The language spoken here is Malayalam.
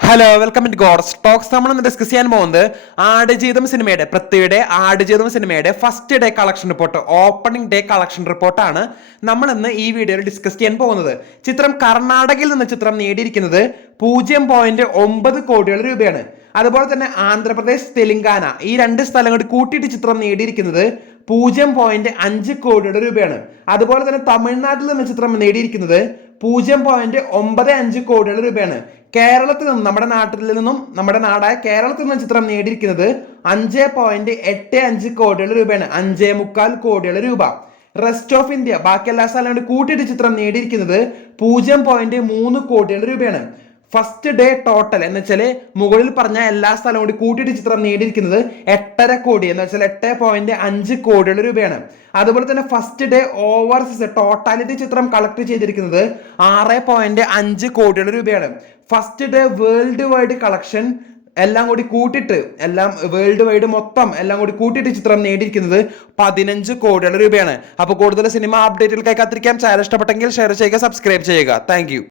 Hello welcome to God's Talks. നമ്മൾ ഇന്ന് ഡിസ്കസ് ചെയ്യാൻ പോകുന്നത് ആടുജീവിതം സിനിമയുടെ പൃഥ്വിയുടെ ആടുജീവിതം സിനിമയുടെ first day collection report, opening day collection റിപ്പോർട്ടാണ് നമ്മൾ ഇന്ന് ഈ വീഡിയോയിൽ ഡിസ്കസ് ചെയ്യാൻ പോകുന്നത്. ചിത്രം കർണാടകയിൽ നിന്ന് ചിത്രം നേടിയിരിക്കുന്നത് 0.9 കോടികൾ രൂപയാണ്. അതുപോലെ തന്നെ ആന്ധ്രാപ്രദേശ്, തെലങ്കാന ഈ രണ്ട് സ്ഥലങ്ങൾ കൂട്ടിയിട്ട് ചിത്രം നേടിയിരിക്കുന്നത് 0.5 കോടിയുടെ രൂപയാണ്. അതുപോലെ തന്നെ തമിഴ്നാട്ടിൽ നിന്ന് ചിത്രം നേടിയിരിക്കുന്നത് 0.95 കോടിയുടെ രൂപയാണ്. കേരളത്തിൽ നിന്നും, നമ്മുടെ നാട്ടിൽ നിന്നും, നമ്മുടെ നാടായ കേരളത്തിൽ നിന്നും ചിത്രം നേടിയിരിക്കുന്നത് 5.85 കോടിയുടെ രൂപയാണ്. 5.25 കോടിയുടെ രൂപ. റെസ്റ്റ് ഓഫ് ഇന്ത്യ, ബാക്കി എല്ലാ സ്ഥലങ്ങളും കൂട്ടിയിട്ട് ചിത്രം നേടിയിരിക്കുന്നത് 0.3 കോടിയുടെ രൂപയാണ്. ഫസ്റ്റ് ഡേ ടോട്ടൽ എന്ന് വെച്ചാൽ മുകളിൽ പറഞ്ഞ എല്ലാ സ്ഥലവും കൂടി കൂട്ടിയിട്ട് ചിത്രം നേടിയിരിക്കുന്നത് 8.5 കോടി എന്ന് വെച്ചാൽ 8.5 കോടിയുടെ രൂപയാണ്. അതുപോലെ തന്നെ ഫസ്റ്റ് ഡേ ഓവർസീസ് ടോട്ടാലിറ്റി ചിത്രം കളക്ട് ചെയ്തിരിക്കുന്നത് 6.5 കോടിയുടെ രൂപയാണ്. First day world wide collection എല്ലാം കൂടി കൂട്ടിയിട്ട്, എല്ലാം വേൾഡ് വൈഡ് മൊത്തം എല്ലാം കൂടി കൂട്ടിയിട്ട് ചിത്രം നേടിയിരിക്കുന്നത് 15 കോടിയുടെ രൂപയാണ്. അപ്പോൾ കൂടുതൽ സിനിമ അപ്ഡേറ്റുകൾക്കായി കാത്തിരിക്കാം. ചാനൽ ഇഷ്ടപ്പെട്ടെങ്കിൽ ഷെയർ ചെയ്യുക, സബ്സ്ക്രൈബ് ചെയ്യുക. താങ്ക്